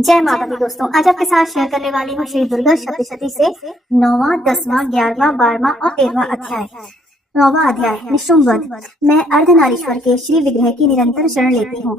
जय माता दी दोस्तों, आज आपके साथ शेयर करने वाली हूँ श्री दुर्गा सप्तशती से 9वां, 10वां, 11वां, 12वां और 13वां अध्याय। 9वां अध्याय निशुंभ वध। मैं अर्धनारीश्वर के श्री विग्रह की निरंतर शरण लेती हूँ।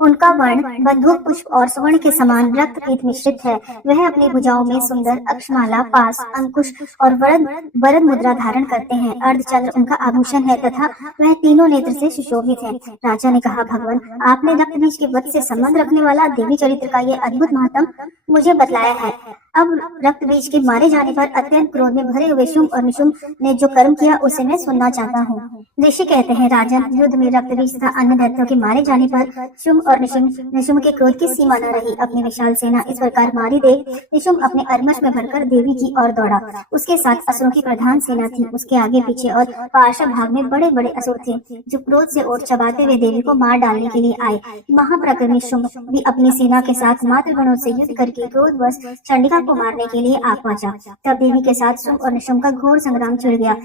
उनका वर्ण बंदूक पुष्प और स्वर्ण के समान रक्त पीत मिश्रित है। वह अपनी भुजाओं में सुंदर अक्षमाला, पास, अंकुश और वरद मुद्रा धारण करते हैं। अर्धचंद्र उनका आभूषण है तथा वह तीनों नेत्र से सुशोभित है। राजा ने कहा, भगवान, आपने रक्त बीज के वध से संबंध रखने वाला देवी चरित्र का ये अद्भुत महात्म मुझे बतलाया है। अब रक्त बीज के मारे जाने पर अत्यंत क्रोध में भरे हुए शुंभ और निशुंभ ने जो कर्म किया उसे मैं सुनना चाहता हूँ। ऋषि कहते हैं, राजन, युद्ध में रक्त बीज तथा अन्य दैत्यों के मारे जाने पर शुंभ और निशुंभ के क्रोध की सीमा न रही। अपनी विशाल सेना इस प्रकार मारी देख निशुंभ अपने अर्मश में भरकर देवी की ओर दौड़ा। उसके साथ असुरों की प्रधान सेना थी। उसके आगे पीछे और पार्श्व भाग में बड़े बड़े असुर थे जो क्रोध से ओट चबाते हुए देवी को मार डालने के लिए आए। महाप्रकर्मी शुंभ भी अपनी सेना के साथ मातृगणों से युद्ध करके क्रोधवश चंडिका को मारने के लिए आ पहुंचा। तब देवी के साथ शुंभ और निशुंभ का घोर संग्राम छिड़ गया।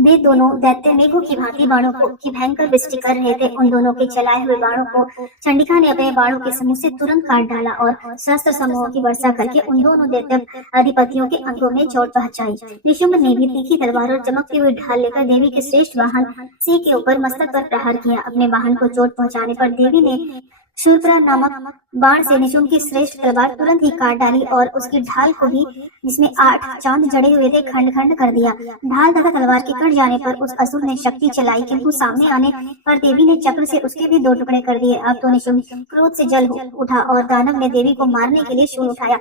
वे दोनों दैत्य मेघों की भांति बाणों की भयंकर वृष्टि कर रहे थे। उन दोनों के चलाए हुए बाणों को चंडिका ने अपने बाणों के समूह से तुरंत काट डाला और शस्त्र समूहों की वर्षा करके उन दोनों दैत्य अधिपतियों के अंगों में चोट पहुंचाई। निशुंभ ने भी तीखी तलवार और चमकती हुई ढाल लेकर देवी के श्रेष्ठ वाहन सिंह के ऊपर मस्तक पर प्रहार किया। अपने वाहन को चोट पहुंचाने पर देवी ने शूर्पणखा नामक बाण से निशुंभ की श्रेष्ठ तलवार तुरंत ही काट डाली और उसकी ढाल को भी, जिसमें 8 चांद जड़े हुए थे, खंड खंड कर दिया। ढाल तथा तलवार के कट जाने पर उस असुर ने शक्ति चलाई, किंतु सामने आने पर देवी ने चक्र से उसके भी 2 टुकड़े कर दिए। अब तो निशुंभ क्रोध से जल उठा और दानव ने देवी को मारने के लिए शूल उठाया,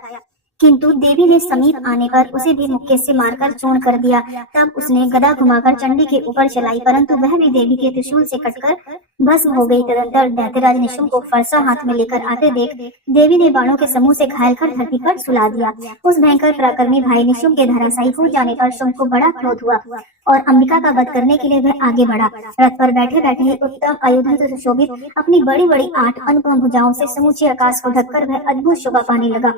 किंतु देवी ने समीप आने पर उसे भी मुक्के से मारकर चूर्ण कर दिया। तब उसने गदा घुमाकर चंडी के ऊपर चलाई, परंतु वह भी देवी के त्रिशूल से कटकर भस्म हो गई। तदंतर दैत्यराज निशुंभ को फरसा हाथ में लेकर आते देख देवी ने बाणों के समूह से घायल कर धरती पर सुला दिया। उस भयंकर पराक्रमी भाई निशुंभ के धराशायी हो जाने पर शुंभ को बड़ा क्रोध हुआ और अंबिका का वध करने के लिए वह आगे बढ़ा। रथ पर बैठे बैठे ही उत्तम आयुधों से सुशोभित अपनी बड़ी बड़ी 8 अनुपम भुजाओं से समूचे आकाश को ढककर वह अद्भुत शोभा पाने लगा।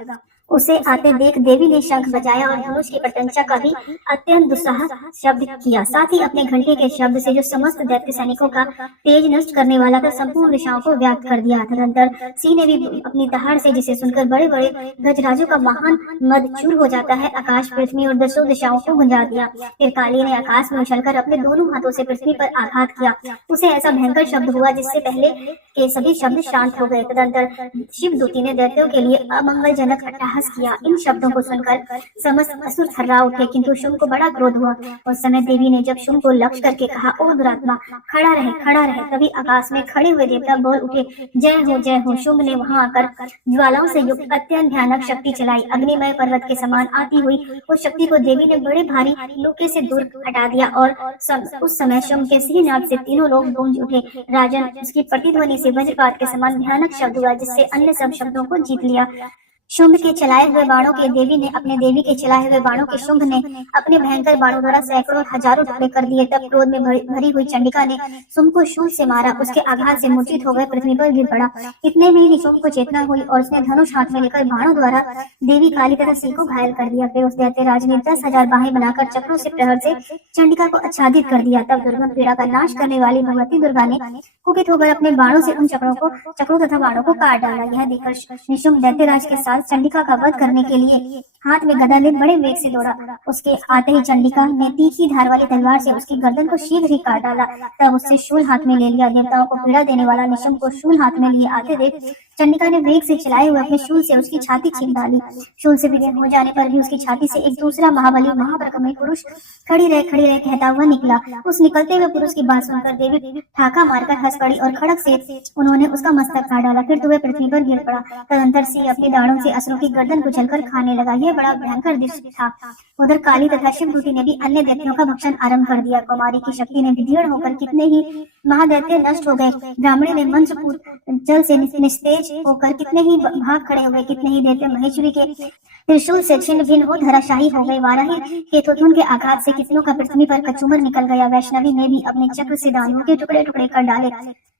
उसे आते देख देवी ने शंख बजाया और धनुष की प्रत्यंचा का भी अत्यंत दुस्साहस शब्द किया। साथ ही अपने घंटे के शब्द से जो समस्त दैत्य सैनिकों का तेज नष्ट करने वाला था, संपूर्ण दिशाओं को व्याप्त कर दिया। तदंतर सिंह ने भी अपनी दहाड़ से, जिसे सुनकर बड़े बड़े गजराजों का महान मद चूर हो जाता है, आकाश, पृथ्वी और 10 दिशाओं को गुंजा दिया। फिर काली ने आकाश में उछलकर अपने दोनों हाथों से पृथ्वी पर आघात किया। उसे ऐसा भयंकर शब्द हुआ जिससे पहले के सभी शब्द शांत हो गए। तदंतर शिवदूती ने दैत्यों के लिए अमंगलजनक अट्टहास किया। इन शब्दों को सुनकर समस्त असुर थर्रा उठे, किंतु शुंभ को बड़ा क्रोध हुआ। उस समय देवी ने जब शुंभ को लक्ष्य करके कहा, ओ दुरात्मा, खड़ा रहे, खड़ा रहे, तभी आकाश में खड़े हुए देवता बोल उठे, जय हो, जय हो। शुंभ ने वहां आकर ज्वालाओं से युक्त अत्यंत भयानक शक्ति चलाई। अग्निमय पर्वत के समान आती हुई उस शक्ति को देवी ने बड़े भारी लोके से दूर हटा दिया और उस समय शुंभ के सिंहनाद से तीनों लोग गूंज उठे। राजन, उसकी प्रतिध्वनि से वज्रपात के समान भयानक शब्द हुआ, जिससे अन्य सब शब्दों को जीत लिया। शुंभ के चलाए हुए बाणों के देवी ने अपने देवी के चलाए हुए बाणों के शुंभ ने अपने भयंकर बाणों द्वारा सैकड़ों हजारों टुकड़े कर दिए। तब क्रोध में भरी हुई चंडिका ने शुंभ को शूल से मारा। उसके आघात से मूर्छित हो गए पृथ्वी पर गिर पड़ा। इतने में ही शुंभ को चेतना हुई और उसने धनुष हाथ में लेकर बाणों द्वारा देवी काली तथा सिंह को घायल कर दिया। फिर उस दैत्यराज ने 10,000 बाहें बनाकर चक्रों से प्रहर से चंडिका को आच्छादित कर दिया। तब दुर्गम पीड़ा का नाश करने वाली भगवती दुर्गा ने कुपित होकर अपने बाणों से उन चक्रों तथा बाणों को काट डाला। यह देखकर निशुंभ दैत्यराज के साथ चंडिका का वध करने के लिए हाथ में गदा ले बड़े वेग से दौड़ा। उसके आते ही चंडिका ने तीखी धार वाली तलवार से उसकी गर्दन को शीघ्र ही काट डाला। तब उससे शूल हाथ में ले लिया। देवताओं को पीड़ा देने वाला निशुंभ को शूल हाथ में लिए आते देख चंडिका ने वेग से चलाए हुए अपने शूल से उसकी छाती छीन डाली। शूल से विलीन हो जाने पर भी उसकी छाती से एक दूसरा महाबली महापराक्रमी पुरुष खड़ी रहे कहता हुआ निकला। उस निकलते हुए पुरुष की बात सुनकर देवी ठाका मारकर हंस पड़ी और खड़क से उन्होंने उसका मस्तक काट डाला। फिर तो वह पृथ्वी पर गिर पड़ा। तदंतर सिंह अपने दाढ़ों से असुरों की गर्दन कुचलकर खाने लगा। यह बड़ा भयंकर दृश्य था। उधर काली तथा शिवदूती ने भी अन्य दैत्यों का भक्षण आरंभ कर दिया। कुमारी की शक्ति ने विदीर्ण होकर कितने ही महादैत्य नष्ट हो गए। ब्राह्मणी ने मंत्रपूत जल से निस्तेज होकर कितने ही भाग खड़े हुए। कितने ही दैत्य महेश्वरी के त्रिशूल से छिन्न भिन्न हो धराशायी हो गए। वाराही के थुथुन के आघात से कितनों का पृथ्वी पर कचूमर निकल गया। वैष्णवी ने भी अपने चक्र से दानवों के टुकड़े टुकड़े कर डाले।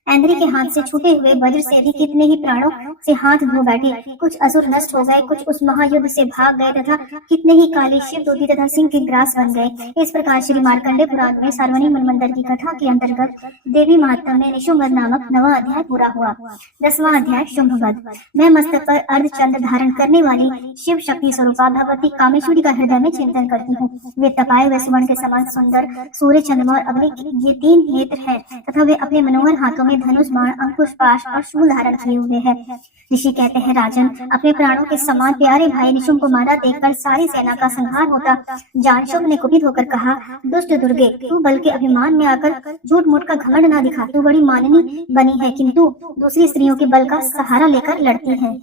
इंद्री के हाथ से छूटे हुए वज्र से भी कितने ही प्राणों से हाथ धो बैठे। कुछ असुर नष्ट हो गए, कुछ उस महायुद्ध से भाग गए तथा कितने ही काले शिव दूती तथा सिंह के ग्रास बन गए। इस प्रकार श्री मार्कंडेय पुराण में सार्वणिक मनवंतर की कथा के अंतर्गत देवी महात्म्य में निशुंभवध नामक 9वां अध्याय पूरा हुआ। 10वां अध्याय शुंभवध। मैं मस्तक पर अर्धचंद्र धारण करने वाली शिव शक्ति स्वरूपा भगवती कामेश्वरी का हृदय में चिंतन करती हूँ। वे तपाए हुए सुवर्ण के समान सुंदर सूर्य, चंद्रमा और अग्नि ये 3 नेत्र हैं तथा वे अपने मनोहर हाथों में धनुष, बाण, अंकुश, पाश और शूल धारण किए हुए हैं। ऋषि कहते हैं, राजन, अपने प्राणों के समान प्यारे भाई निशुंभ को मारा देखकर सारी सेना का संहार होता जान शुंभ ने कुपित होकर कहा, दुष्ट दुर्गे, तू बल के अभिमान में आकर झूठ मूठ का घमंड ना दिखा। तू बड़ी माननी बनी है, किंतु दूसरी स्त्रियों के बल का सहारा लेकर लड़ती है।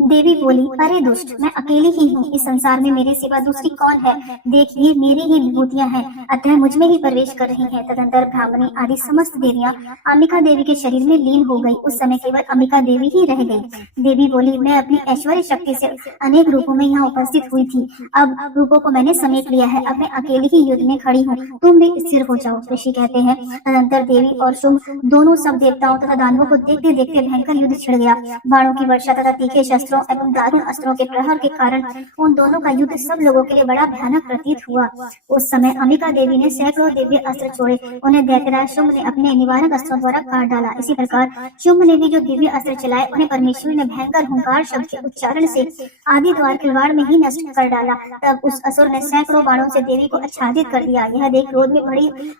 देवी बोली, अरे दुष्ट, मैं अकेली ही हूँ, इस संसार में मेरे सिवा दूसरी कौन है? देख, ये मेरी ही विभूतियां हैं, अतः मुझ में ही प्रवेश कर रही हैं। तदंतर ब्राह्मणी आदि समस्त देवियां अंबिका देवी के शरीर में लीन हो गई। उस समय केवल अंबिका देवी ही रह गई। देवी बोली, मैं अपनी ऐश्वर्य शक्ति से अनेक रूपों में यहाँ उपस्थित हुई थी, अब रूपों को मैंने समेट लिया है, अब मैं अकेली ही युद्ध में खड़ी हूँ, तुम भी स्थिर हो जाओ। ऋषि कहते हैं, तदंतर देवी और शुंभ दोनों सब देवताओं तथा दानवों को देखते देखते भयंकर युद्ध छिड़ गया। बाणों की वर्षा तथा तीखे शस्त्रों एवं दारुण अस्त्रों के प्रहार के कारण उन दोनों का युद्ध सब लोगों के लिए बड़ा भयानक प्रतीत हुआ। उस समय अंबिका देवी ने सैकड़ों दिव्य अस्त्र छोड़े, उन्हें दैत्यराज शुंभ ने अपने निवारक अस्त्रों द्वारा काट डाला। इसी प्रकार शुंभ ने भी जो दिव्य अस्त्र चलाए, उन्हें परमेश्वर ने भयंकर हुंकार शब्द के उच्चारण से आदि द्वार किलवाड़ में ही नष्ट कर डाला। तब उस असुर ने सैकड़ों बाणों से देवी को आच्छादित कर दिया। यह देख क्रोध में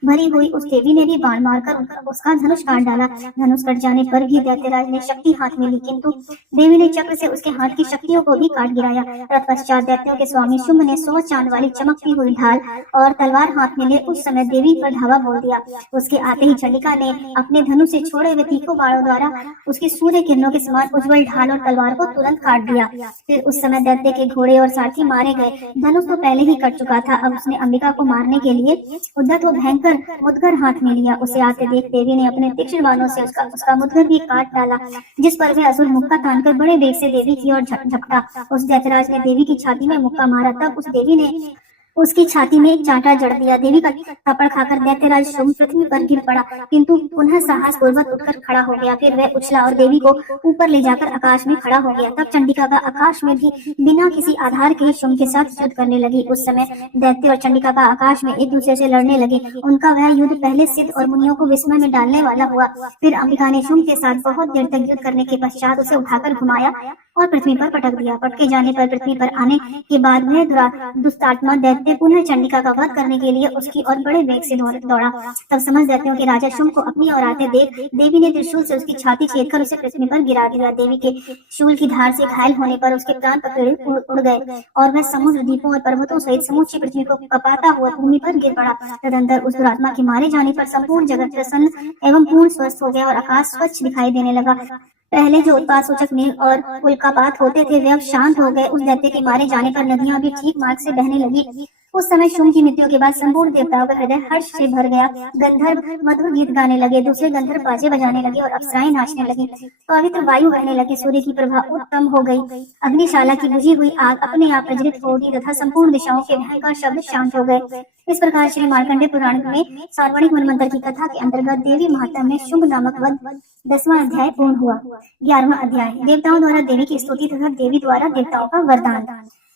भरी हुई उस देवी ने भी बाण मारकर उसका धनुष काट डाला। धनुष कट जाने पर भी दैत्यराज ने शक्ति हाथ में ली, किंतु देवी ने चक्र से उसके हाथ की शक्तियों को भी काट गिराया। तत्पश्चात दैत्यों के स्वामी शुंभ ने 100 चांद वाली चमकती हुई ढाल और तलवार हाथ में ले उस समय देवी पर धावा बोल दिया। उसके आते ही चंडिका ने अपने धनुष से छोड़े हुए तीखों बाणों द्वारा उसकी सूर्य किरणों के समान उज्जवल ढाल और तलवार को तुरंत काट दिया। फिर उस समय दैत्य के घोड़े और सारथी मारे गए। धनुष तो पहले ही कट चुका था, अब उसने अंबिका को मारने के लिए उद्धत वो भयंकर मुदगर हाथ में लिया। उसे आते देख देवी ने अपने तीक्ष्ण बाणों से उसका मुदगर भी काट डाला, जिस पर वह असुर मुक्का तानकर बड़े वेग से देवी की ओर झपटा। उस दैत्यराज ने देवी की छाती में मुक्का मारा, तब उस देवी ने उसकी छाती में एक चांटा जड़ दिया। देवी का थप्पड़ खाकर दैत्यराज शुंभ पृथ्वी पर गिर पड़ा, किंतु पुनः साहस पूर्वक उठकर खड़ा हो गया। फिर वह उछला और देवी को ऊपर ले जाकर आकाश में खड़ा हो गया। तब चंडिका का आकाश में भी बिना किसी आधार के शुंभ के साथ युद्ध करने लगी। उस समय दैत्य और चंडिका का आकाश में एक दूसरे से लड़ने लगे। उनका वह युद्ध पहले सिद्ध और मुनियों को विस्मय में डालने वाला हुआ। फिर अंबिका ने शुंभ के साथ बहुत देर तक युद्ध करने के पश्चात उसे उठाकर घुमाया और पृथ्वी पर पटक दिया। पटके जाने पर पृथ्वी पर आने के बाद वह दुष्टात्मा दैत्य पुनः चंडिका का वध करने के लिए उसकी ओर बड़े वेग से दौड़ा। तब समस्त दैत्यों के राजा शुंभ को अपनी ओर आते देख देवी ने त्रिशूल से उसकी छाती छेदकर उसे पृथ्वी पर गिरा दिया। देवी के शूल की धार से घायल होने पर उसके प्राण पखेरु उड़ गए और वह समुद्र, द्वीपों और पर्वतों सहित समूची पृथ्वी को कपाता हुआ भूमि पर गिर पड़ा। तदंतर उस दुरात्मा के मारे जाने पर संपूर्ण जगत प्रसन्न एवं पूर्ण स्वस्थ हो गया और आकाश स्वच्छ दिखाई देने लगा। पहले जो उत्पात सूचक मेघ और उल्कापात होते थे वे अब शांत हो गए। उस दैत्य के मारे जाने पर नदियां भी ठीक मार्ग से बहने लगी। उस समय शुंभ की मृत्यु के बाद संपूर्ण देवताओं का हृदय हर्ष से भर गया। गंधर्व मधुर गीत गाने लगे, दूसरे गंधर्व बाजे बजाने लगे और अप्सराएं नाचने लगी। पवित्र वायु बहने लगी, सूर्य की प्रभा उत्तम हो गई। अग्निशाला की बुझी हुई आग अपने आप प्रज्वलित होगी तथा संपूर्ण दिशाओं के भयंकर शब्द शांत हो गए। इस प्रकार श्री मार्कंडेय पुराण में सार्वणिक मनवंतर की कथा के अंतर्गत देवी महात्म्य में शुंभ नामक वध 10वां अध्याय पूर्ण हुआ। 11वां अध्याय देवताओं द्वारा देवी की स्तुति तथा देवी द्वारा देवताओं का वरदान।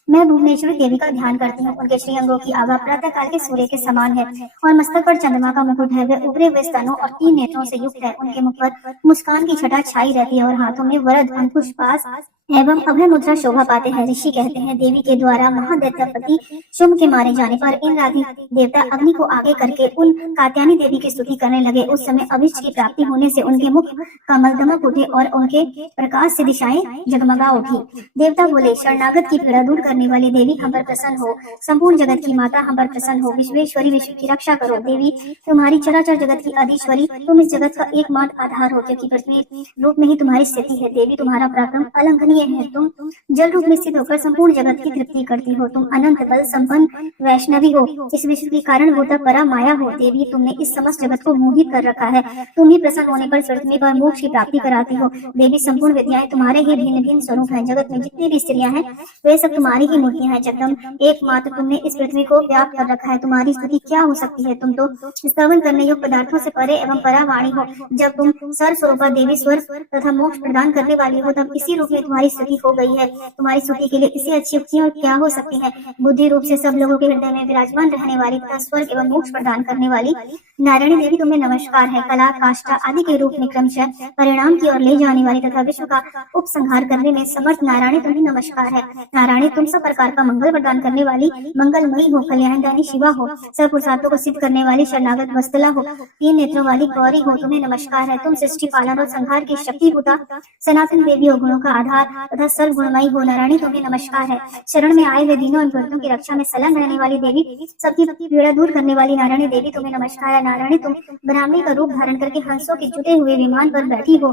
मैं भुवनेश्वरी देवी का ध्यान करती हूँ। उनके श्रीअंगों की आभा प्रातः काल के सूर्य के समान है और मस्तक पर चंद्रमा का मुकुट है। वे उभरे हुए स्तनों और 3 नेत्रों से युक्त है। उनके मुख पर मुस्कान की छटा छाई रहती है और हाथों में वरद, अंकुश, पास एवं अभय मुद्रा शोभा पाते हैं। ऋषि कहते हैं, देवी के द्वारा महादैत्यपति शुंभ के मारे जाने पर इंद्रादि देवता अग्नि को आगे करके उन कात्यायनी देवी की स्तुति करने लगे। उस समय अभिष्ट की प्राप्ति होने से उनके मुख कमल दमक उठे और उनके प्रकाश से दिशाएं जगमगा उठी। देवता बोले, शरणागत की पीड़ा दूर करने वाली देवी हम पर प्रसन्न हो। संपूर्ण जगत की माता हम पर प्रसन्न हो। विश्वेश्वरी, विश्व की रक्षा करो। देवी तुम्हारी चराचर जगत की अधीश्वरी, तुम इस जगत का एकमात्र आधार हो, क्योंकि पृथ्वी रूप में ही तुम्हारी स्थिति है। देवी तुम्हारा पराक्रम अलंघनीय अवर्णनीय है। तुम जल रूप में स्थित होकर संपूर्ण जगत की तृप्ति करती हो। तुम अनंत बल संपन्न वैष्णवी हो, इस विश्व की कारण भूता परा माया हो। देवी, तुमने इस समस्त जगत को मोहित कर रखा है। तुम ही प्रसन्न होने पर पृथ्वी पर मोक्ष की प्राप्ति कराती हो। देवी, संपूर्ण विद्याएं तुम्हारे ही भिन्न भिन्न स्वरूप हैं। जगत में जितनी भी स्त्रियां हैं वे सब तुम्हारी ही मूर्तियां हैं। जगदम एकमात्र तुमने इस पृथ्वी को व्याप्त कर रखा है। तुम्हारी स्तुति क्या हो सकती है। तुम तो स्तवन करने योग्य पदार्थों से परे एवं परावाणी हो। जब तुम सर्वस्वरूपा देवी स्वर्ग तथा मोक्ष प्रदान करने वाली हो तब इसी रूप में तुम्हारी स्तुति हो गई है। तुम्हारी स्तुति के लिए इससे अच्छी युक्तियां क्या हो सकती है। बुद्धि रूप से सब लोगों के हृदय में विराजमान रहने वाली तथा स्वर्ग एवं मोक्ष प्रदान करने वाली नारायणी देवी, तुम्हें नमस्कार है। कला, काष्ठा आदि के रूप में क्रमशः परिणाम की ओर ले जाने वाली तथा विश्व का उपसंहार करने में समर्थ नारायणी, तुम्हें नमस्कार है। नारायणी, तुम सब प्रकार का मंगल प्रदान करने वाली मंगलमयी हो, कल्याणदानी शिवा हो, सब पुरुषार्थों को सिद्ध करने वाली शरणागत वत्सला हो, तीन नेत्रों वाली गौरी हो, तुम्हें नमस्कार है। तुम सृष्टि पालन और संहार की शक्ति होता सनातन देवी हो, गुणों का आधार तथा सर्व गुणमयी हो। नारायणी, तुम्हें नमस्कार है। शरण में आए हुए दीनों और दुर्गतों की रक्षा में संलग्न रहने वाली देवी, सबकी पीड़ा दूर करने वाली नारायणी देवी, तुम्हें नमस्कार है। नारायणी, तुम ब्राह्मणी का रूप धारण करके हंसों के जुटे हुए विमान पर बैठी हो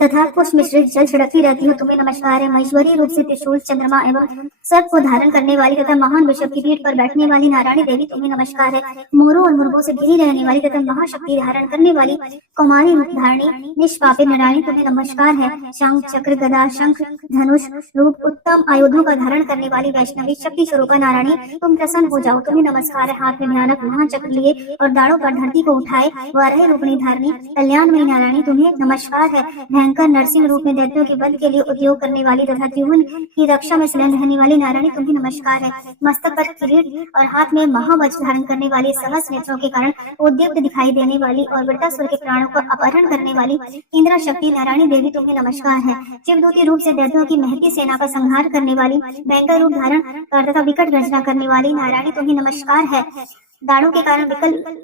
तथा पुष्प मिश्रित जल छिड़कती रहती हो, तुम्हें नमस्कार है। महेश्वरी रूप से त्रिशूल, चंद्रमा एवं सर्प को धारण करने वाली तथा महान वृषभ की पीठ पर बैठने वाली नारायणी देवी, तुम्हें नमस्कार है। मोरों और मुर्गों से घिरी रहने वाली तथा महाशक्ति धारण करने वाली कौमारी रूप धारणी निष्पापी नारायणी, तुम्हें नमस्कार है। शंख, चक्र, गदा, शंख, धनुष रूप उत्तम आयुधों का धारण करने वाली वैष्णवी शक्ति स्वरूपा नारायणी, तुम प्रसन्न हो जाओ, तुम्हें नमस्कार है। हाथ में भयानक महाचक्र लिए और दाढ़ों पर धरती को उठाए वाराही रूपणी धारणी कल्याणमयी नारायणी, तुम्हें नमस्कार है। भयंकर नरसिंह रूप में दैत्यों के वध के लिए उपयोग करने वाली तथा त्रिभुवन की रक्षा में संलग्न रहने वाली नारायणी, तुम्हें नमस्कार है। मस्तक पर किरीट और हाथ में महावज्र धारण करने वाली सहस्र नेत्रों के कारण उद्युक्त दिखाई देने वाली और वृत्तासुर के प्राणों को अपहरण करने वाली इंद्र शक्ति नारायणी देवी, तुम्हें नमस्कार है। शिवदूती रूप से दैत्यों की महती सेना का संहार करने वाली भयंकर रूप धारण तथा विकट गर्जना करने वाली नारायणी, तुम्हें नमस्कार है। दाढ़ों के कारण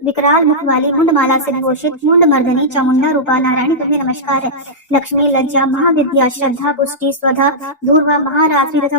विकराल मुख वाली मुंडमाला से विभूषित मुंड मर्दनी चामुंडा रूपा नारायणी, तुम्हें नमस्कार है। लक्ष्मी, लज्जा, महाविद्या, श्रद्धा, पुष्टि, स्वधा, धूर्वा, महारात्रि तथा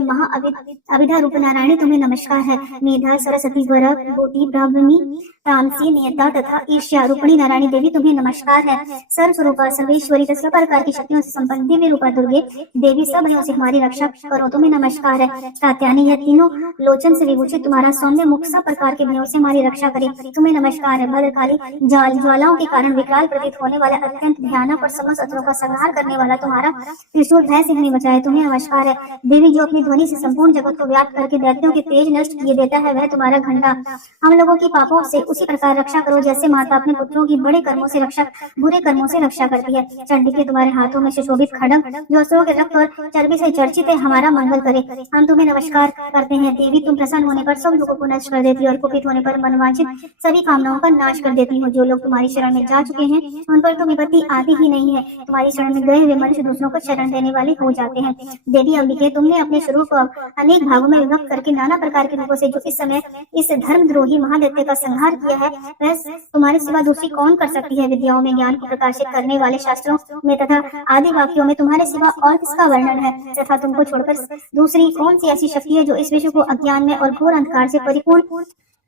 अभिधा रूप नारायणी, तुम्हें नमस्कार है। मेधा, सरस्वती, वर, भूति, ब्राह्मणी, तामसी, नियता तथा ईर्ष्या रूपणी नारायणी देवी, तुम्हें नमस्कार है। सर्वस्वरूपा, सर्वेश्वरी तथा प्रकार की शक्तियों से संपन्न दिव्य रूपा दुर्गे देवी, सब भयों से हमारी रक्षा करो, तुम्हें नमस्कार है। कात्यायनी, यह तीनों लोचन से विभूषित तुम्हारा सौम्य मुख सब प्रकार के भयों से हमारी रक्षा करे, तुम्हें नमस्कार है। भद्रकाली, ज्वालाओं के कारण विकराल प्रतीत होने वाला अत्यंत भयानक और समस्त शत्रुओं का संहार करने वाला तुम्हारा त्रिशूल भय से हमें बचाए, तुम्हें नमस्कार है। देवी, जो अपनी ध्वनि से संपूर्ण जगत को व्याप्त करके दैत्यों के तेज नष्ट किए देता है, वह तुम्हारा घंटा हम लोगों की पापों से उसी प्रकार रक्षा करो जैसे माता अपने पुत्रों की बुरे कर्मों से रक्षा करती है। चंडिके, तुम्हारे हाथों में सुशोभित खड्ग जो असुरों के रक्त और चर्बी से चर्चित है, हमारा मंगल करे, हम तुम्हें नमस्कार करते हैं। देवी, तुम प्रसन्न होने पर सब लोगों को नष्ट कर देती है और कुपित होने पर मनोवांछित सभी कामनाओं का नाश कर देती हो। जो लोग तुम्हारी शरण में जा चुके हैं उन पर तो विपत्ति आती ही नहीं है। तुम्हारी शरण में गए हुए मनुष्य दूसरों को शरण देने वाले हो जाते हैं। देवी अंबिके, तुमने अपने स्वरूप को अनेक भागों में विभक्त करके नाना प्रकार के रूपों से जो इस समय इस धर्मद्रोही महादैत्य का संहार किया है, वह तुम्हारे सिवा दूसरी कौन कर सकती है। विद्याओं में ज्ञान को प्रकाशित करने वाले शास्त्रों में तथा आदि वाक्यों में तुम्हारे सिवा और किसका वर्णन है तथा तुमको छोड़कर दूसरी कौन सी ऐसी शक्ति है जो इस विश्व को अज्ञान में और घोर अंधकार से परिपूर्ण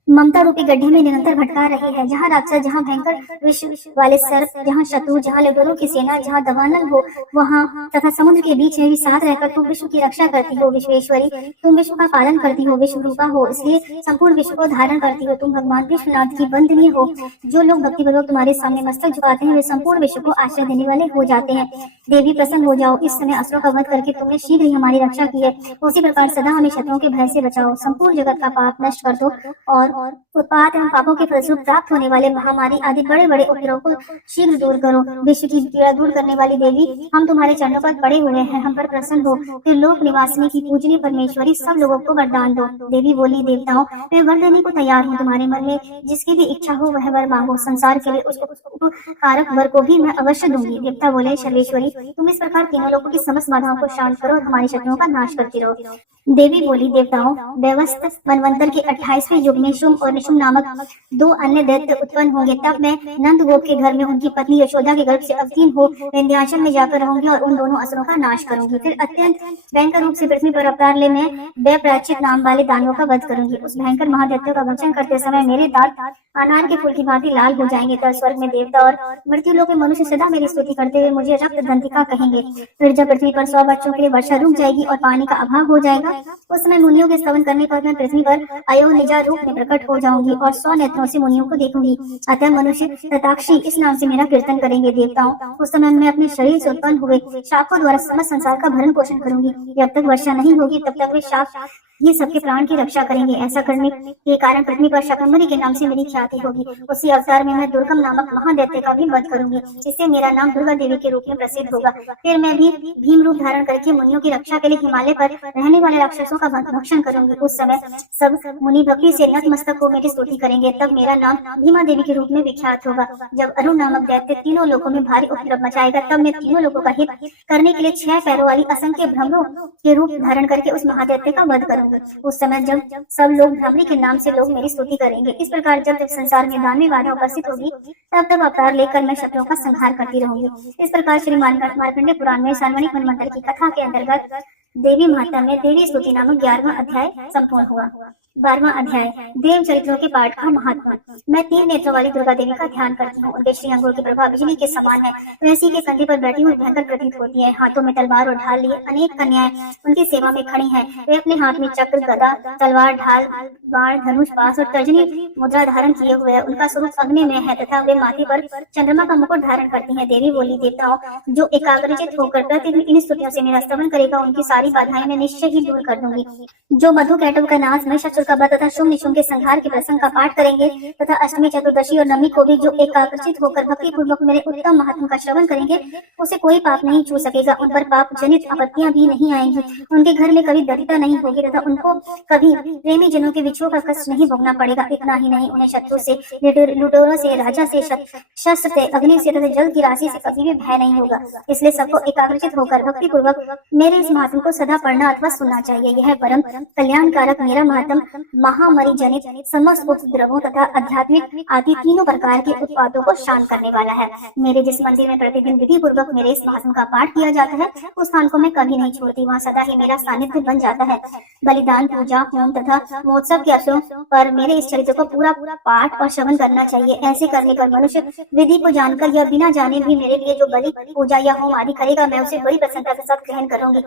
ममता रूपी गड्ढे में निरंतर भटका रही है। जहाँ राक्षस, जहाँ भयंकर विश्व वाले सर्प, जहाँ शत्रु, जहाँ लेबरों की सेना, जहाँ दवानल हो वहाँ तथा समुद्र के बीच में भी साथ रहकर तुम विश्व की रक्षा करती हो। विश्वेश्वरी, तुम विश्व का पालन करती हो, विश्व रूपा हो, इसलिए संपूर्ण विश्व को धारण करती हो। तुम भगवान विश्वनाथ की बंदनी हो। जो लोग भक्ति पूर्वक तुम्हारे सामने मस्तक झुकाते हैं वे संपूर्ण विश्व को आश्रय देने वाले हो जाते हैं। देवी, प्रसन्न हो जाओ, इस समय असुरों का वध करके तुमने शीघ्र ही हमारी रक्षा की है, उसी प्रकार सदा हमें शत्रुओं के भय से बचाओ। संपूर्ण जगत का पाप नष्ट कर दो और उत्पात एवं पापों के फलस्वरूप प्राप्त होने वाले महामारी आदि बड़े बड़े उपद्रव को शीघ्र दूर करो। विश्व की पीड़ा दूर करने वाली देवी, हम तुम्हारे चरणों पर पड़े हुए हैं, हम पर प्रसन्न हो। फिर लोक निवासिनी की पूजनीय परमेश्वरी, सब लोगों को वरदान दो। देवी बोली, देवताओं, मैं वर देने को तैयार हूँ। तुम्हारे मन में जिसकी भी इच्छा हो वह वर मांगो, संसार के लिए उस उपकारक वर को भी मैं अवश्य दूंगी। देवता बोले, सर्वेश्वरी, तुम इस प्रकार तीनों लोगों की समस्त बाधाओं को शांत करो और हमारे शत्रुओं का नाश करती रहो। देवी बोली, देवताओं, व्यवस्थ मनवंतर के 28वें युग में निशुम्भ और निशुम्भ नामक 2 अन्य दैत्य उत्पन्न होंगे। तब मैं नंदगोप के घर में उनकी पत्नी यशोदा के गर्भ से अवतीर्ण हो विंध्याचल में जाकर रहूंगी और उन दोनों असुरों का नाश करूंगी। फिर अत्यंत भयंकर रूप से पृथ्वी पर अवतार ले मैं व्यप्राचित नाम वाले दानवों का वध करूंगी। उस भयंकर महादैत्य का भक्षण करते समय मेरे दांत अनार के फूल की भांति लाल हो जाएंगे। तब स्वर्ग में देवता और मृत्युलोक में मनुष्य सदा मेरी स्तुति करते हुए मुझे रक्त दंतिका कहेंगे। फिर जब पृथ्वी पर 100 बच्चों के लिए वर्षा रुक जाएगी और पानी का अभाव हो जाएगा, उस समय मुनियों के स्तवन करने पर मैं पृथ्वी पर अयोनिजा रूप में प्रकट हो जाऊंगी और 100 नेत्रों से मुनियों को देखूंगी। अतः मनुष्य तथाक्षी इस नाम से मेरा कीर्तन करेंगे। देवताओं, उस समय मैं अपने शरीर से उत्पन्न हुए शापों द्वारा समस्त संसार का भरण पोषण करूंगी। जब तक वर्षा नहीं होगी तब तक वे शाप ये सबके प्राण की रक्षा करेंगे। ऐसा करने के कारण पृथ्वी पर शाकंभरी के नाम से मेरी ख्याति होगी। उसी अवतार में मैं दुर्गम नामक महादैत्य का भी वध करूंगी, जिससे मेरा नाम दुर्गा देवी के रूप में प्रसिद्ध होगा। फिर मैं भी भीम रूप धारण करके मुनियों की रक्षा के लिए हिमालय पर रहने वाले राक्षसों का भक्षण करूंगी। उस समय सब मुनि भक्ति से नतमस्तक हो मेरी स्तुति करेंगे। तब मेरा नाम भीमा देवी के रूप में विख्यात होगा। जब अरुण नामक दैत्य तीनों लोकों में भारी उपद्रव मचाएगा, तब मैं तीनों लोगों का हित करने के लिए 6 पैरों वाली असंख्य भ्रमरों के रूप धारण करके उस महादैत्य का वध करूंगी। उस समय जब सब लोग भ्रामरी के नाम से लोग मेरी स्तुति करेंगे। इस प्रकार जब जब संसार में दानवी बाधा उपस्थित होगी, तब तब अवतार लेकर मैं शत्रुओं का संहार करती रहूंगी। इस प्रकार श्री मार्कंडेय पुराण में सार्वणिक मनमंत्र की कथा के अंतर्गत देवी महात्म्य में देवी स्तुति नामक 11वां अध्याय संपूर्ण हुआ। 12वां अध्याय देव चरित्रों के पाठ का महात्मा। मैं 3 नेत्रों वाली दुर्गा देवी का ध्यान करती हूँ। उनके श्री अंगों की प्रभा बिजली के समान है। वैसी के कंधे पर बैठी हुई भयंकर प्रतीत होती है। हाथों में तलवार और ढाल लिए अनेक कन्याएं उनकी सेवा में खड़ी हैं। वे अपने हाथ में चक्र, गदा, तलवार, ढाल, बाण, धनुष, पास और तर्जनी मुद्रा धारण किए हुए है। उनका स्वरूप अग्नि में है तथा वे माथे पर चंद्रमा का मुकुट धारण करती है। देवी बोली, देवताओं, जो एकाग्रचित होकर प्रतिदिन इन स्तुतियों से मेरा स्तवन करेगा, उनकी सारी बाधाएं मैं निश्चय ही दूर कर दूंगी। जो मधु कैटव का नाश, महिषासुर का वध तथा शुंभ निशुंभ के संहार के प्रसंग का पाठ करेंगे तथा अष्टमी, चतुर्दशी और नवमी को भी जो एकाग्रचित होकर भक्ति पूर्वक मेरे उत्तम महात्म का श्रवण करेंगे, उसे कोई पाप नहीं छू सकेगा। उन पर पाप जनित आपत्तियां भी नहीं आएंगी। उनके घर में कभी दरिद्रता नहीं होगी तथा उनको कभी प्रेमी जनों के विछोह का कष्ट नहीं भोगना पड़ेगा। इतना ही नहीं, उन्हें शत्रु से, लुटेरों से, राजा से, शस्त्र से, अग्नि से तथा जल की राशि से कभी भी भय नहीं होगा। इसलिए सबको एकाग्रचित होकर भक्ति पूर्वक मेरे इस महात्म को सदा पढ़ना अथवा सुनना चाहिए। यह परम कल्याणकारक मेरा महात्म महामारी जनित समस्त उपद्रवों तथा आध्यात्मिक आदि तीनों प्रकार के उत्पादों को शांत करने वाला है। मेरे जिस मंदिर में प्रतिदिन विधि पूर्वक मेरे इस महात्म का पाठ किया जाता है, उस स्थान को मैं कभी नहीं छोड़ती। वहाँ सदा ही मेरा सानिध्य बन जाता है। बलिदान, पूजा, होम तथा महोत्सव के अवसरों पर मेरे इस चरित्र को पूरा पाठ और श्रवण करना चाहिए। ऐसे करने पर मनुष्य विधि को जानकर या बिना जाने भी मेरे लिए जो बलि, पूजा या होम आदि करेगा, मैं उसे बड़ी प्रसन्नता के साथ ग्रहण करूंगी।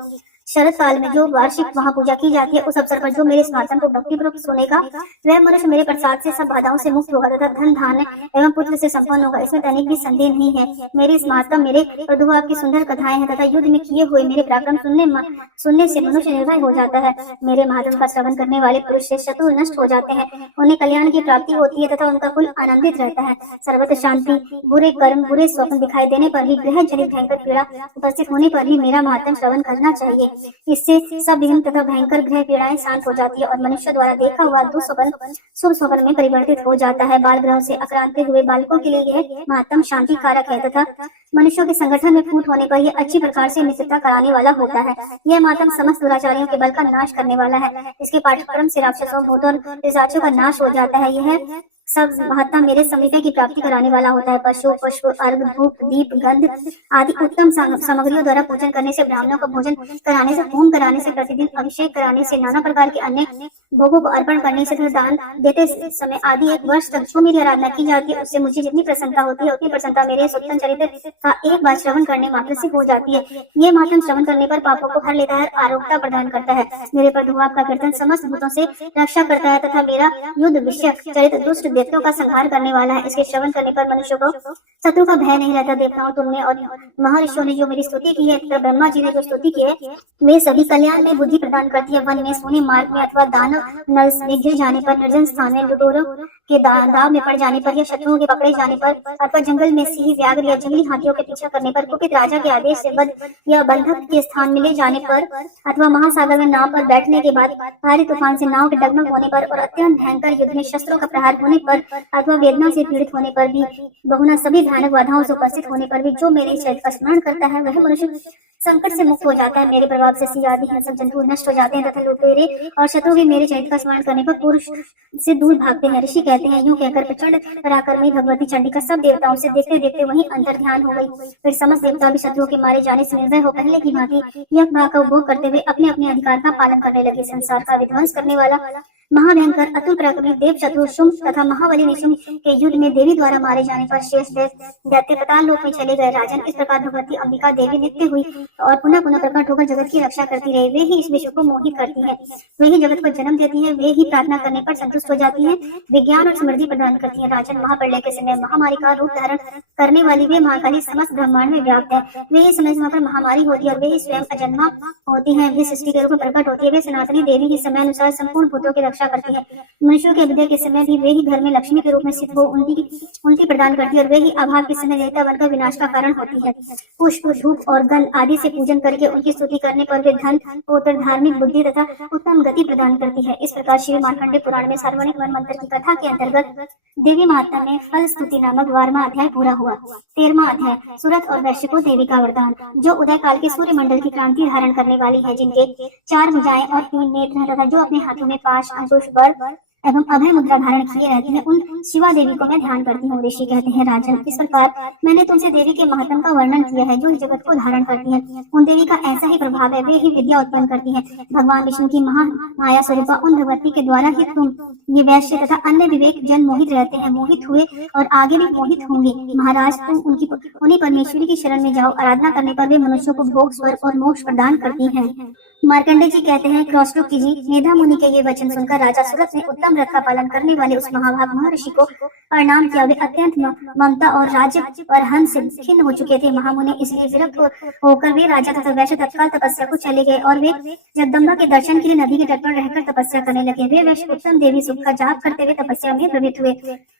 शरद काल में जो वार्षिक महापूजा की जाती है, उस अवसर पर जो मेरे स्नातन को भक्तिपूर्वक सुनेगा, वह मनुष्य मेरे प्रसाद से सब बाधाओं से मुक्त होगा तथा धन, धान्य एवं पुत्र से संपन्न होगा। इसमें तनिक भी संदेह नहीं है। मेरे स्नातन, मेरे प्रभु की सुंदर कथाएं हैं तथा युद्ध में किए हुए मेरे पराक्रम सुनने से मनुष्य निर्भय हो जाता है। मेरे महात्म का श्रवण करने वाले पुरुष से शत्रु नष्ट हो जाते हैं, उन्हें कल्याण की प्राप्ति होती है तथा उनका कुल आनंदित रहता है। सर्वत्र शांति, बुरे कर्म, बुरे स्वप्न दिखाई देने पर भी, ग्रह जनित भयंकर पीड़ा उपस्थित होने पर भी मेरा महात्म श्रवण करना चाहिए। इससे सब विघ्न तथा भयंकर ग्रह पीड़ाएं शांत हो जाती है और मनुष्य द्वारा देखा हुआ दुस्वप्न शुभ स्वप्न में परिवर्तित हो जाता है। बाल ग्रहों से आक्रांत हुए बालकों के लिए यह महात्म शांति कारक है तथा मनुष्यों के संगठन में फूट होने पर यह अच्छी प्रकार से मित्रता कराने वाला होता है। यह महात्म समस्त दुराचारियों के बल का नाश करने वाला है। इसके पाठ्यक्रम से राक्षसों, भूतों और पिशाचों का नाश हो जाता है। यह सब महात्मा मेरे समीप की प्राप्ति कराने वाला होता है। पशु, पुष्प, अर्घ, धूप, दीप, गंध आदि उत्तम सामग्रियों द्वारा पूजन करने से, ब्राह्मणों को भोजन कराने से, होम कराने से, प्रतिदिन अभिषेक कराने से, नाना प्रकार के अन्य भोगों को अर्पण करने से, दान देते समय आदि 1 वर्ष तक जो मेरी आराधना की जाती है, उससे मुझे जितनी प्रसन्नता होती है, उतनी प्रसन्नता मेरे उत्तम चरित्र का एक बार श्रवण करने मात्र से हो जाती है। ये महात्म श्रवण करने पर पापों को हर लेता है, आरोग्यता प्रदान करता है। मेरे पर धुआं का कीर्तन समस्त भूतों से रक्षा करता है तथा मेरा युद्ध विषयक चरित्र दुष्ट दैत्यों का संहार करने वाला है। इसके श्रवण करने पर मनुष्य को शत्रु का भय नहीं रहता। देवताओं, तुमने और महर्षियों ने जो मेरी स्तुति की है तथा ब्रह्मा जी ने जो स्तुति की है, वे सभी कल्याण में बुद्धि प्रदान करती है। वन में, सोने मार्ग में अथवा दानव नल में घिर जाने पर, निर्जन स्थान में, लुटेरों के दाव में पड़ जाने पर या शत्रुओं के पकड़े जाने पर अथवा जंगल में सिंह, व्याघ्र या जंगली हाथियों के पीछा करने पर, कुपित राजा के आदेश से बंद या बंधक के स्थान में ले जाने पर, अथवा महासागर में नाव पर बैठने के बाद भारी तूफान से नाव के डगमग होने पर और अत्यंत भयंकर युद्ध में शस्त्रों का प्रहार होने पर अथवा वेदना से पीड़ित होने पर भी, बहुना सभी भयानक बाधाओं से उपस्थित होने पर भी जो मेरे इस चरित्र का स्मरण करता है वह मनुष्य संकट से मुक्त हो जाता है। मेरे प्रभाव से सिंह आदि हिंसक जंतु नष्ट हो जाते हैं तथा लुटेरे और शत्रु भी मेरे चरित्र का स्मरण करने पर पुरुष से दूर भागते हैं। ऋषि कहते हैं, यूं कहकर प्रचंड पराक्रमी भगवती चंडिका सब देवताओं से देखते देखते वहीं अंतर ध्यान हो गई। फिर समस्त देवता भी शत्रुओं के मारे जाने से निर्भय हो पहले की भांति यज्ञ भाग का उपभोग करते हुए अपने अपने अधिकार का पालन करने लगे। संसार का विध्वंस करने वाला महाभयंकर अतुल पराक्रमी देव शत्रु शुंभ तथा महाबली निशुंभ के युद्ध में देवी द्वारा मारे जाने पर शेष दैत्य पाताल लोक में चले गए। राजन, इस प्रकार भगवती अंबिका देवी नित्य हुई और पुनः पुनः प्रकट होकर जगत की रक्षा करती रही। वे ही इस विश्व को मोहित करती है, वे ही जगत को जन्म देती है, वे ही प्रार्थना करने पर संतुष्ट हो जाती है, विज्ञान और समृद्धि प्रदान करती है। राजन, महाप्रलय के समय महामारी का रूप धारण करने वाली वे महाकाली समस्त ब्रह्मांड में व्याप्त है। वे ही समय समय पर महामारी होती है और वे ही स्वयं अजन्मा होती है। वे सृष्टि के रूप में प्रकट होती है। वे सनातनी देवी ही समय अनुसार संपूर्ण भूतों की रक्षा करती है। मनुष्यों के विदय के समय भी वे ही घर में लक्ष्मी के रूप में स्थित हो उनकी प्रदान करती है और वे ही अभाव के समय देवता बनकर विनाश का कारण होती है। पुष्प, धूप और गंध आदि से पूजन करके उनकी स्तुति करने पर वे धन, पुत्र, धार्मिक बुद्धि तथा उत्तम गति प्रदान करती है। इस प्रकार श्री मार्कंडेय पुराण में सार्वजनिक वन मंत्र की कथा के अंतर्गत देवी महात्मा में फल स्तुति नामक 12वां अध्याय पूरा हुआ। 13वां अध्याय सूरत और वैश्य को देवी का वरदान। जो उदय काल के सूर्य मंडल की क्रांति धारण करने वाली है, जिनके 4 भुजाएं और 3 नेत्र हैं तथा जो अपने हाथों में पाश, अंकुश, वर एवं अभय मुद्रा धारण किए रहती है, उन शिवा देवी को मैं ध्यान करती हूँ। ऋषि कहते हैं, राजन, इस प्रकार मैंने तुमसे देवी के महत्व का वर्णन किया है जो इस जगत को धारण करती है। उन देवी का ऐसा ही प्रभाव है, वे ही विद्या उत्पन्न करती है। भगवान विष्णु की महामाया स्वरूपा उन भगवती के द्वारा ही तुम ये वैश्य तथा अन्य विवेक जन मोहित रहते हैं, मोहित हुए और आगे भी मोहित होंगे। महाराज, तुम उन्हीं परमेश्वरी की शरण में जाओ। आराधना करने पर वे मनुष्यों को भोग, स्वर्ग और मोक्ष प्रदान करती है। मार्कंडेय जी कहते हैं, क्रॉसटॉक कीजिए। मेधा मुनि के ये वचन सुनकर राजा सूरत ने उत्तम व्रत का पालन करने वाले उस महाभाग महर्षि को प्रणाम किया। वे अत्यंत ममता और राज्य और हंस से खिन्न हो चुके थे। महामुनि इसलिए विरक्त होकर वे राजा तथा वैश्य तत्काल तपस्या को चले गए और वे जगदम्बा के दर्शन के लिए नदी के तट पर रहकर तपस्या करने लगे। वे वैश्य उत्तम देवी सुख का जाप करते हुए तपस्या में प्रवृत्त हुए।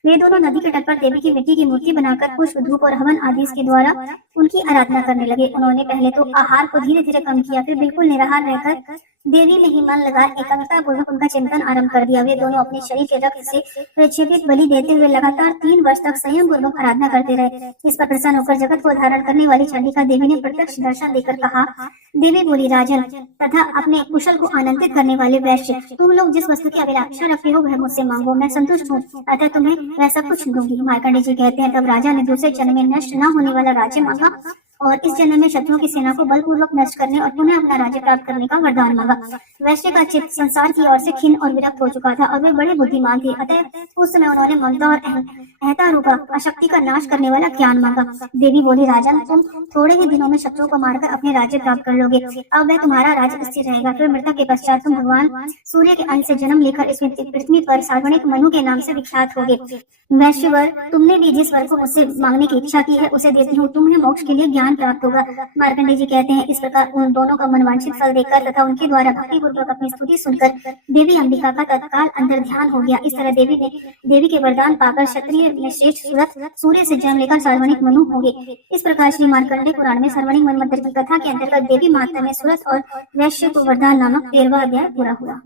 वे दोनों नदी के तट पर देवी की मिट्टी की मूर्ति बनाकर पुष्प, धूप और हवन आदि के द्वारा उनकी आराधना करने लगे। उन्होंने पहले तो आहार को धीरे धीरे कम किया, फिर बिल्कुल निराहार रहकर देवी में ही मन लगा एकाग्रता पूर्वक उनका चिंतन आरंभ कर दिया। वे दोनों अपने शरीर के रक्त से प्रक्षेपित बलि देते हुए लगातार 3 वर्ष तक संयम पूर्वक आराधना करते रहे। इस पर प्रसन्न होकर जगत को धारण करने वाली चंडिका देवी ने प्रत्यक्ष दर्शन देकर कहा, देवी बोली, राजन तथा अपने कुशल को आनंदित करने वाले वैश्य, तुम लोग जिस वस्तु की अभिलाषा रखते हो वह मुझसे मांगो, मैं संतुष्ट हूँ, अतः तुम्हें मैं सब कुछ दूंगी। मार्कंडेय जी कहते हैं, तब राजा ने दूसरे जन्म में नष्ट न होने वाला राज्य मांगा और इस जन्म में शत्रुओं की सेना को बलपूर्वक नष्ट करने और पुनः अपना राज्य प्राप्त करने का वरदान मांगा। वैश्य का चित्त संसार की ओर से खिन्न और विरक्त हो चुका था और वे बड़े बुद्धिमान थे, अतः उस समय उन्होंने ममता और अहंता रूपा अशक्ति का नाश करने वाला ज्ञान मांगा। देवी बोली, राजन, तुम थोड़े ही दिनों में शत्रुओं को मारकर अपने राज्य प्राप्त कर लोगे। अब वह तुम्हारा राज्य स्थिर रहेगा। फिर मृत्यु के पश्चात तुम भगवान सूर्य के अंश से जन्म लेकर इस पृथ्वी पर सार्वजनिक मनु के नाम से विख्यात होगे। वैश्यवर, तुमने भी जिस वर को मुझसे मांगने की इच्छा की है उसे देती हूँ, तुम्हें मोक्ष के लिए ज्ञान प्राप्त होगा। मार्कंडेय जी कहते हैं, इस प्रकार उन दोनों का मनवांछित फल देखकर तथा उनके द्वारा भक्ति पूर्वक अपनी स्तुति सुनकर देवी अंबिका का तत्काल अंतर ध्यान हो गया। इस तरह देवी के वरदान पाकर क्षत्रिय में श्रेष्ठ सूरत सूर्य से जन्म लेकर सार्वजनिक मनु होंगे। इस प्रकार श्री मार्कंडेय पुराण में सार्वजनिक मन मंत्र की कथा के अंतर्गत देवी माता में सूरत और वैश्य को वरदान नामक 13वां अध्याय पूरा हुआ।